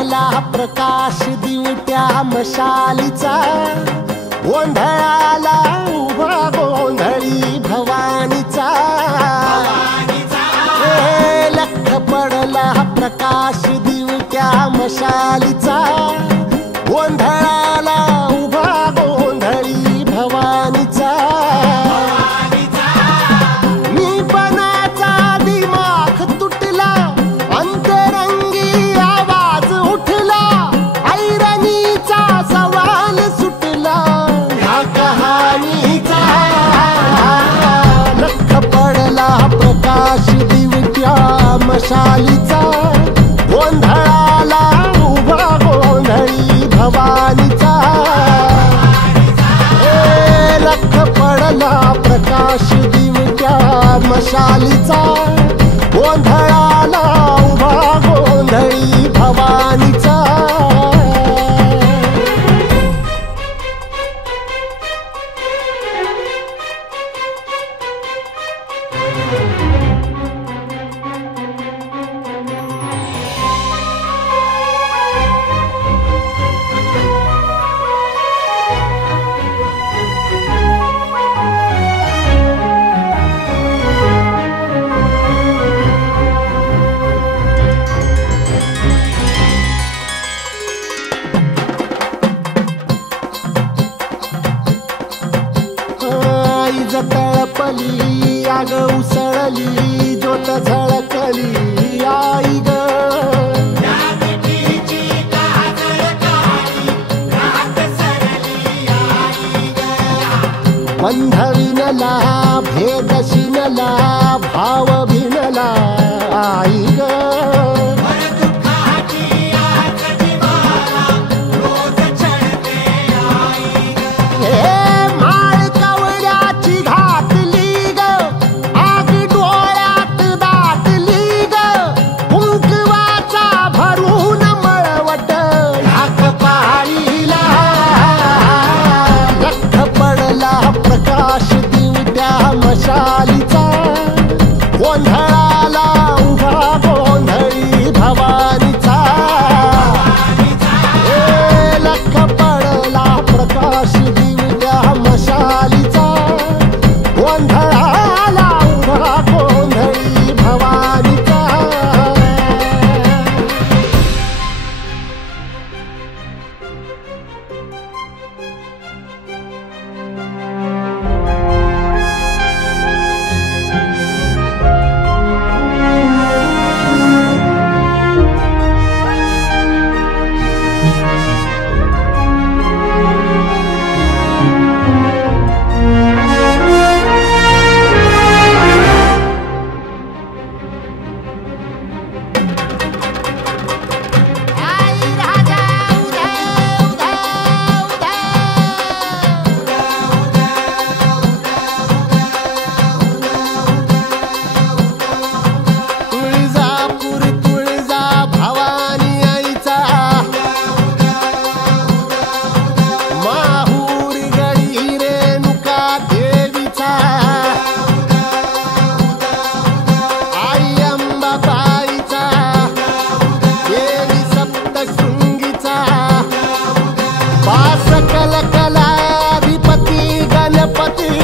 पडला प्रकाश दिवट्या मशालीचा, गोंधळाला उभा गोंधळी भवानीचा। लख पडला प्रकाश दिवट्या मशालीचा, गोंधळाला उभा गोंधळी भवानीचा। मी पणाचा दिमाग तुटला, अंतरंगी आवाज उठला, ऐरणीचा सवाल सुटला ह्या कहाणीचा। लख पडला प्रकाश दिवट्या मशालीचा, गोंधळाला उभा गोंधळी भवानीचा। लख पडला प्रकाश दिवट्या मशालीचा, गोंधळाला उभा गोंधळी भवानीचा। तळपली आग उसळली, ज्योत झळकली आई ग। बंध विणला भेद शिनला, भाव भिनला आई ग। मशालीचा, गोंधळाला उभा गोंधळी भवानीचा। लख पडला प्रकाश दिवट्या मशालीचा, गोंधळाला उभा गोंधळी भवानीचा। सकल कलाधिपती गणपती